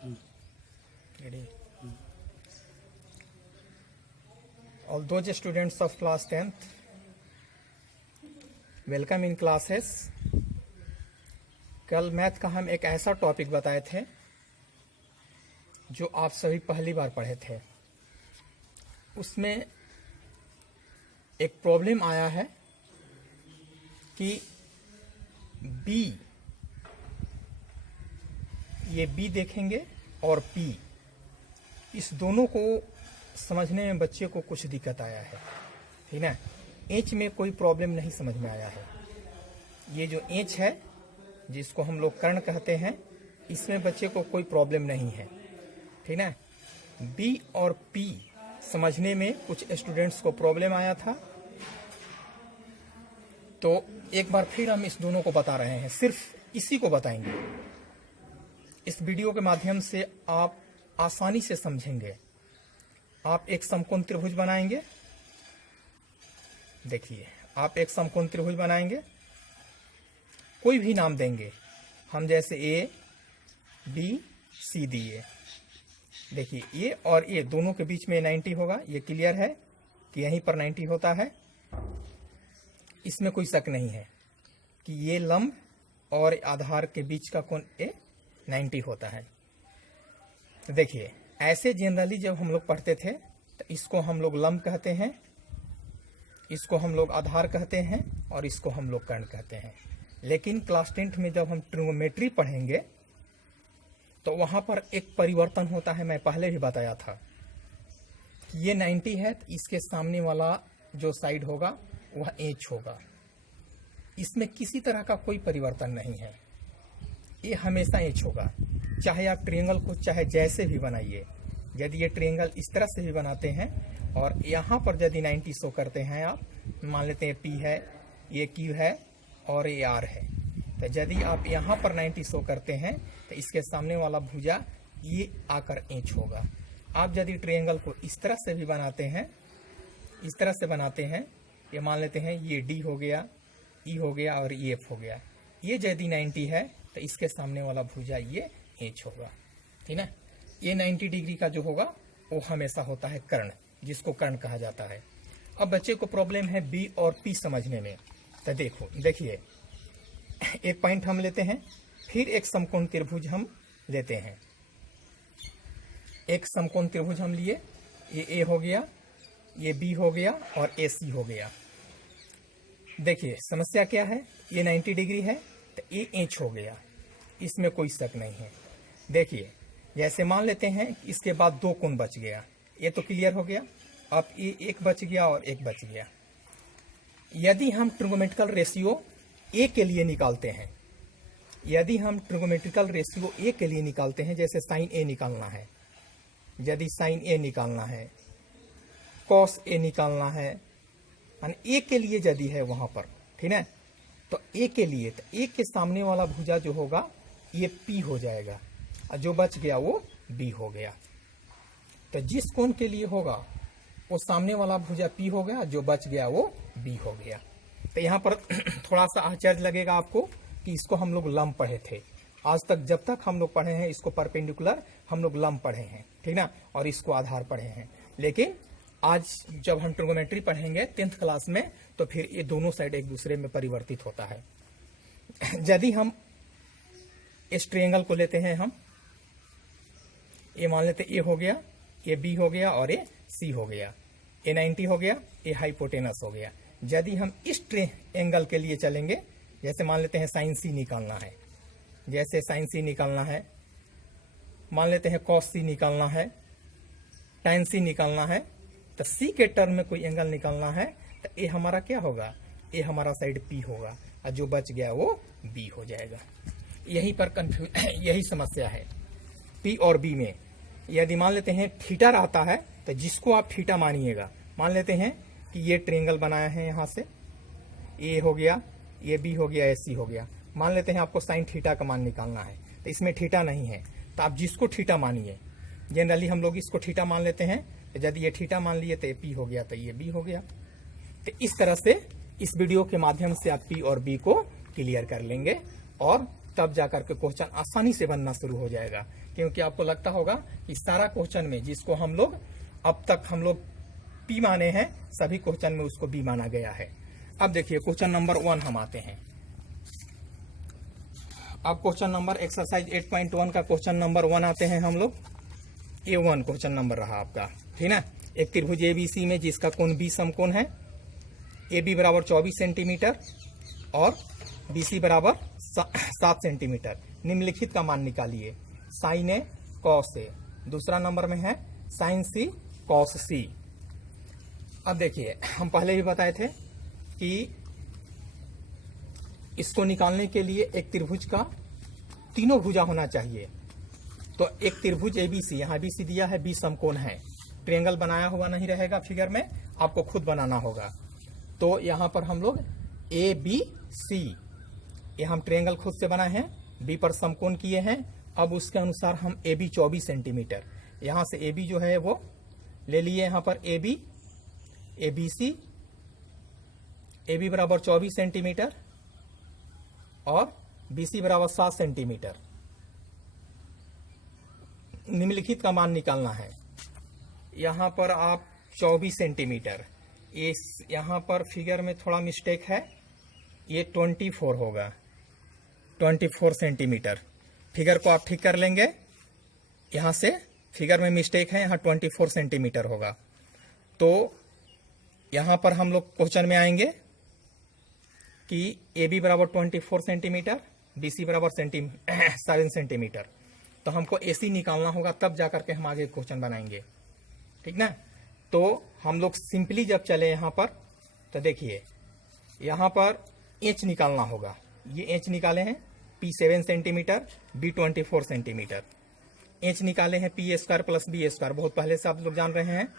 Ready? All those students of class 10th, welcome in classes. कल math का हम एक ऐसा टॉपिक बताए थे जो आप सभी पहली बार पढ़े थे। उसमें एक प्रॉब्लम आया है कि बी, ये बी देखेंगे और पी, इस दोनों को समझने में बच्चे को कुछ दिक्कत आया है, ठीक है। एच में कोई प्रॉब्लम नहीं समझ में आया है। ये जो एच है जिसको हम लोग कर्ण कहते हैं, इसमें बच्चे को कोई प्रॉब्लम नहीं है, ठीक है। बी और पी समझने में कुछ स्टूडेंट्स को प्रॉब्लम आया था, तो एक बार फिर हम इस दोनों को बता रहे हैं, सिर्फ इसी को बताएंगे। इस वीडियो के माध्यम से आप आसानी से समझेंगे। आप एक समकोण त्रिभुज बनाएंगे। देखिए, आप एक समकोण त्रिभुज बनाएंगे, कोई भी नाम देंगे हम, जैसे ए बी सी दिए। देखिए, ए और ए दोनों के बीच में 90 होगा। ये क्लियर है कि यहीं पर 90 होता है, इसमें कोई शक नहीं है कि ये लंब और आधार के बीच का कोण ए 90 होता है। तो देखिए, ऐसे जनरली जब हम लोग पढ़ते थे तो इसको हम लोग लंब कहते हैं, इसको हम लोग आधार कहते हैं और इसको हम लोग कर्ण कहते हैं। लेकिन क्लास 10th में जब हम ट्रिग्नोमेट्री पढ़ेंगे तो वहां पर एक परिवर्तन होता है। मैं पहले भी बताया था कि ये 90 है तो इसके सामने वाला जो साइड होगा वह एच होगा। इसमें किसी तरह का कोई परिवर्तन नहीं है, ये हमेशा एच होगा। चाहे आप ट्रायंगल को चाहे जैसे भी बनाइए, यदि ये ट्रायंगल इस तरह से भी बनाते हैं और यहाँ पर यदि 90 शो करते हैं, आप मान लेते हैं पी है, ये क्यू है और ये आर है, तो यदि आप यहाँ पर 90 शो करते हैं तो इसके सामने वाला भुजा ये आकर एच होगा। आप यदि ट्रायंगल को इस तरह से भी बनाते हैं, इस तरह से बनाते हैं, ये मान लेते हैं ये डी हो गया, ई हो गया और ई एफ हो गया, ये यदि 90 है तो इसके सामने वाला भुजा ये एच होगा, ठीक है। ये 90 डिग्री का जो होगा वो हमेशा होता है कर्ण, जिसको कर्ण कहा जाता है। अब बच्चे को प्रॉब्लम है बी और पी समझने में। तो देखिए, एक पॉइंट हम लेते हैं, फिर एक समकोण त्रिभुज हम लेते हैं। एक समकोण त्रिभुज हम लिए, ये ए हो गया, ये बी हो गया और ए सी हो गया। देखिए समस्या क्या है, ये 90 डिग्री है तो ये एच हो गया, इसमें कोई शक नहीं है। देखिए, जैसे मान लेते हैं इसके बाद दो कोण बच गया, ये तो क्लियर हो गया। अब ये एक बच गया और एक बच गया। यदि हम ट्रिग्नोमेट्रिकल रेशियो ए के लिए निकालते हैं, यदि हम ट्रिग्नोमेट्रिकल रेशियो ए के लिए निकालते हैं, जैसे साइन ए निकालना है, यदि साइन ए निकालना है, कॉस ए निकालना है, ए के लिए यदि है वहां पर, ठीक है, तो ए के लिए, तो ए के सामने वाला भुजा जो होगा ये पी हो जाएगा और जो बच गया वो बी हो गया। तो जिस कोण के लिए होगा वो सामने वाला भुजा पी हो गया, जो बच गया वो बी हो गया। तो यहाँ पर थोड़ा सा आश्चर्य लगेगा आपको कि इसको हम लोग लंब पढ़े थे। आज तक जब तक हम लोग पढ़े हैं इसको परपेंडिकुलर हम लोग लंब पढ़े हैं, ठीक ना, और इसको आधार पढ़े हैं। लेकिन आज जब हम ट्रिग्नोमेट्री पढ़ेंगे 10th क्लास में, तो फिर ये दोनों साइड एक दूसरे में परिवर्तित होता है। यदि हम इस ट्रायंगल को लेते हैं, हम ये मान लेते ए हो गया, ये बी हो गया और ये सी हो गया, ये 90 हो गया, ये हाइपोटेनस हो गया। यदि हम इस ट्रायंगल के लिए चलेंगे, जैसे मान लेते हैं साइन सी निकालना है, जैसे साइन सी निकालना है, मान लेते हैं कॉस सी निकालना है, टाइन सी निकालना है, तो सी के टर्म में कोई एंगल निकालना है, तो ये हमारा क्या होगा, ये हमारा साइड पी होगा और जो बच गया वो बी हो जाएगा। यहीं पर यही समस्या है पी और बी में। यदि मान लेते हैं थीटा रहता है, तो जिसको आप थीटा मानिएगा, मान लेते हैं कि ये ट्रायंगल बनाया है, यहाँ से ए हो गया, ये बी हो गया, ये सी हो गया। मान लेते हैं आपको साइन थीटा का मान निकालना है, तो इसमें थीटा नहीं है, तो आप जिसको थीटा मानिए, जनरली हम लोग इसको थीटा मान लेते हैं, तो यदि ये थीटा मान लिए तो ये पी हो गया, तो ये बी हो गया। तो इस तरह से इस वीडियो के माध्यम से आप पी और बी को क्लियर कर लेंगे और तब जाकर के क्वेश्चन आसानी से बनना शुरू हो जाएगा। क्योंकि आपको लगता होगा कि सारा क्वेश्चन में जिसको हम लोग अब तक हम लोग पी माने हैं, सभी क्वेश्चन में उसको बी माना गया है। अब देखिए क्वेश्चन नंबर 1 हम आते हैं। अब क्वेश्चन नंबर एक्सरसाइज 8.1 का क्वेश्चन नंबर 1 आते हैं हम लोग। A1 क्वेश्चन नंबर रहा आपका, ठीक ना। एक त्रिभुज ABC में जिसका कोण B समकोण है, AB बराबर 24 सेंटीमीटर और BC बराबर 7 सेंटीमीटर। निम्नलिखित का मान निकालिए। साइन A कॉस A, दूसरा नंबर में है साइन C कॉस C। अब देखिए हम पहले ही बताए थे कि इसको निकालने के लिए एक त्रिभुज का तीनों भुजा होना चाहिए। तो एक त्रिभुज ABC, यहाँ ABC दिया है, B समकोण है, ट्रायंगल बनाया हुआ नहीं रहेगा फिगर में, आपको खुद बनाना होगा। तो यहाँ पर हम लोग ABC, ये हम ट्रायंगल खुद से बनाए हैं, B पर समकोण किए हैं। अब उसके अनुसार हम AB 24 सेंटीमीटर, यहाँ से AB जो है वो ले लिए यहाँ पर AB, ABC, AB बराबर 24 सेंटीमीटर और BC बराबर 7 सेंटीमीटर। निम्नलिखित का मान निकालना है। यहाँ पर आप 24 सेंटीमीटर, इस यहाँ पर फिगर में थोड़ा मिस्टेक है, ये 24 होगा, 24 सेंटीमीटर। फिगर को आप ठीक कर लेंगे, यहाँ से फिगर में मिस्टेक है, यहाँ 24 सेंटीमीटर होगा। तो यहाँ पर हम लोग क्वेश्चन में आएंगे कि AB बराबर 24 सेंटीमीटर, BC बराबर 7 सेंटीमीटर। तो हमको AC निकालना होगा, तब जाकर के हम आगे क्वेश्चन बनाएंगे, ठीक ना। तो हम लोग सिंपली जब चले यहाँ पर, तो देखिए यहाँ पर H निकालना होगा। ये H निकाले हैं, P 7 centimetre, B 24 centimetre. H निकाले हैं P square plus B square, बहुत पहले से आप लोग जान रहे हैं।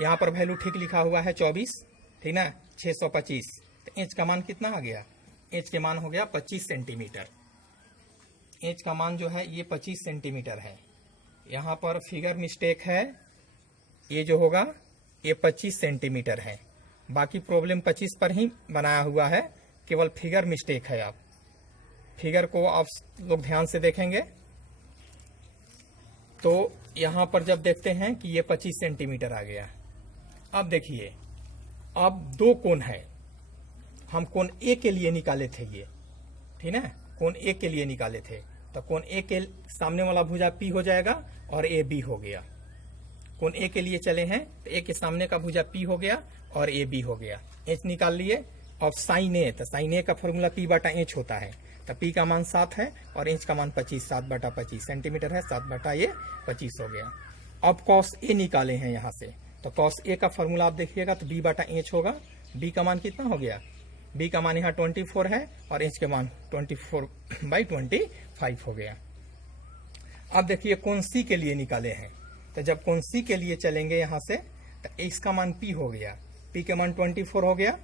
यहाँ पर वैल्यू ठीक लिखा हुआ है 24, ठीक ना, 625। तो H का मान कितना आ गया? H के मान हो गया 25 सेंटीमीटर। H का मान जो है ये 25 सेंटीमीटर है। यहाँ पर फिगर मिस्टेक है, ये जो होगा ये 25 सेंटीमीटर है। बाकी प्रॉब्लम 25 पर ही बनाया हुआ है, केवल फिगर मिस्टेक है। आप फिगर को आप लोग ध्यान से देखेंगे तो यहाँ पर जब देखते हैं कि ये 25 सेंटीमीटर आ गया। अब देखिए, अब दो कोण है, हम कोण ए के लिए निकाले थे ये, ठीक है, कोण ए के लिए निकाले थे। तो कोण ए के सामने वाला भुजा P हो जाएगा और ए बी हो गया। कोण ए के लिए चले हैं तो ए के सामने का भुजा P हो गया और ए बी हो गया। H निकाल लिए। अब साइन ए, तो साइन ए का फॉर्मूला P बटा H होता है। तो P का मान 7 है और H का मान 25, 7 बटा 25 सेंटीमीटर है, 7 बटा ये 25 हो गया। अब कॉस ए निकाले हैं यहाँ से, तो कॉस ए का फॉर्मूला आप देखिएगा तो B बटा H होगा। B का मान कितना हो गया? B का मान यहाँ 24 है और H के मान 24/25 हो गया। अब देखिए कोण C के लिए निकाले हैं, तो जब कोण C के लिए चलेंगे यहाँ से तो इसका मान P हो गया, P के मान 24 हो गया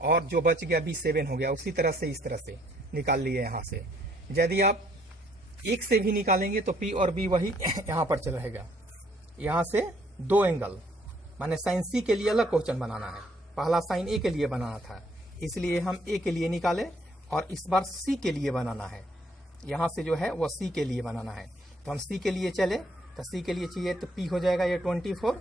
और जो बच गया B 7 हो गया। उसी तरह से इस तरह से निकाल लिए यहाँ से। यदि आप एक से भी निकालेंगे तो P और B वही यहाँ पर चल रहेगा। यहाँ से दो एंगल, माने साइन C के लिए अलग क्वेश्चन बनाना है, पहला साइन A के लिए बनाना था, इसलिए हम A के लिए निकाले और इस बार C के लिए बनाना है। यहाँ से जो है वो C के लिए बनाना है। तो हम C के लिए चले, तो C के लिए चाहिए तो P हो जाएगा ये 24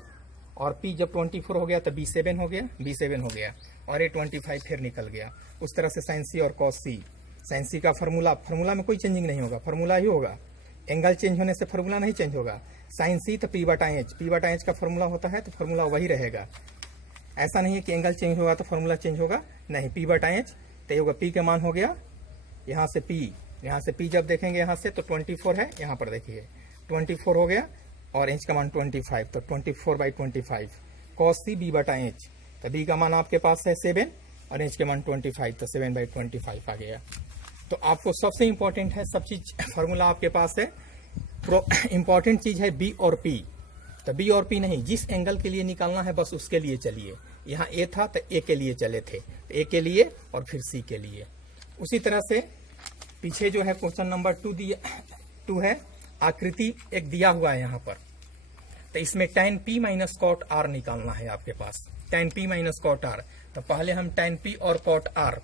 और P जब 24 हो गया तो B 7 हो गया, B 7 हो गया और ये 25 फिर निकल गया। उस तरह से साइन C और कॉस C। साइन C का फार्मूला में कोई चेंजिंग नहीं होगा, फार्मूला ही होगा। एंगल चेंज होने से फार्मूला नहीं चेंज होगा। साइन C तो P बटा H, P बटा H का फार्मूला होता है तो फार्मूला वही रहेगा। ऐसा नहीं है कि एंगल चेंज होगा तो फार्मूला चेंज होगा, नहीं। P बटा H तो होगा, P के मान हो गया यहाँ से P, यहाँ से P जब देखेंगे यहाँ से तो 24 है, यहाँ पर देखिए 24 हो गया और H का मान 25, तो 24/25 cos C B बटा H। तो B का मान आपके पास है 7 और H के मान 25, तो 7/25 आ गया। तो आपको सबसे इंपॉर्टेंट है, सब चीज फार्मूला आपके पास है। इंपॉर्टेंट चीज है B और P। तो B और P नहीं, जिस एंगल के लिए निकालना है बस उसके लिए चलिए। यहाँ A था तो A के लिए चले थे, तो A के लिए और फिर C के लिए। उसी तरह से पीछे जो है क्वेश्चन नंबर 2 है, आकृति एक दिया हुआ है यहाँ पर। तो इसमें tan P minus cot R निकालना है आपके पास, tan P minus cot R। तो पहले हम tan P और कॉट R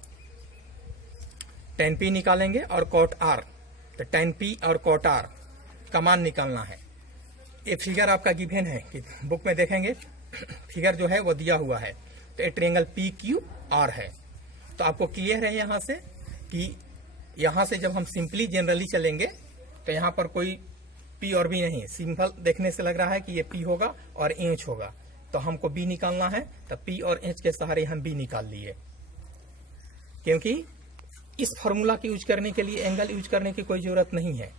tan P निकालेंगे और cot R, तो tan P और cot R का मान निकालना है। ये फिगर आपका गिवन है कि बुक में देखेंगे, फिगर जो है वो दिया हुआ है। तो ये ट्रायंगल पी क्यू आर है। तो आपको क्लियर है यहाँ से कि यहाँ से जब हम सिंपली जनरली चलेंगे तो यहाँ पर कोई पी और बी नहीं, सिंपल देखने से लग रहा है कि ये पी होगा और एच होगा, तो हमको बी निकालना है। तो पी और एच के सहारे हम बी निकाल लिए, क्योंकि इस फॉर्मूला की यूज करने के लिए एंगल यूज करने की कोई जरूरत नहीं है।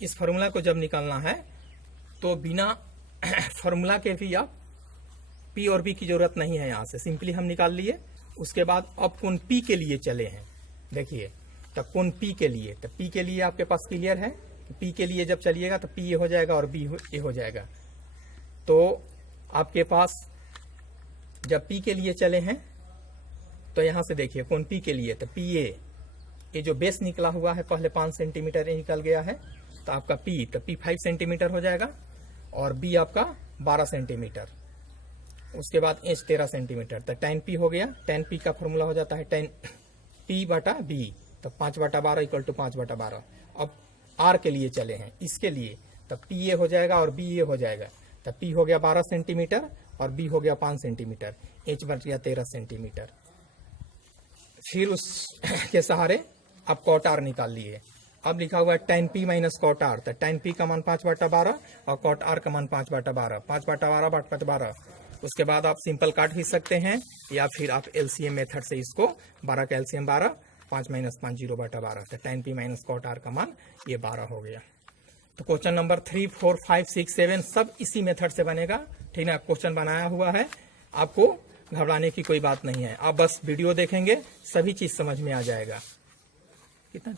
इस फॉर्मूला को जब निकालना है तो बिना फॉर्मूला के भी आप पी और बी की जरूरत नहीं है, यहाँ से सिंपली हम निकाल लिए। उसके बाद अब कोण पी के लिए चले हैं, देखिए तो कोण पी के लिए, तो पी के लिए आपके पास क्लियर है कि पी के लिए जब चलिएगा तो पी ये हो जाएगा और बी ये हो जाएगा। तो आपके पास जब पी के लिए चले हैं तो यहाँ से देखिए कोण पी के लिए, तो पी ये जो बेस निकला हुआ है पहले 5 सेंटीमीटर ये निकल गया है, तो आपका पी, तो पी 5 सेंटीमीटर हो जाएगा और बी आपका 12 सेंटीमीटर। उसके बाद एच 13 सेंटीमीटर, तो tan P हो गया। tan P का फॉर्मूला हो जाता है tan P बटा B, तो 5/12 इक्वल टू 5/12। अब R के लिए चले हैं, इसके लिए तो P ये हो जाएगा और B ये हो जाएगा, तो P हो गया 12 सेंटीमीटर और B हो गया 5 सेंटीमीटर, H बच गया 13 सेंटीमीटर। फिर उसके सहारे आप cot R निकाल लिए। अब लिखा हुआ है tan P minus cot R, तो tan P का मान 5/12 और cot R का मान 5/12, 5/12/12। उसके बाद आप सिंपल काट भी सकते हैं या फिर आप एलसीएम मेथड से इसको 12 का एलसीएम 12, 5 माइनस 5 0/12, तो tan P minus cot R का मान ये 12 हो गया। तो क्वेश्चन नंबर 3, 4, 5, 6, 7 सब इसी मेथड से बनेगा, ठीक ना। क्वेश्चन बनाया हुआ है, आपको घबराने की कोई बात नहीं है। आप बस वीडियो देखेंगे सभी चीज समझ में आ जाएगा। कितना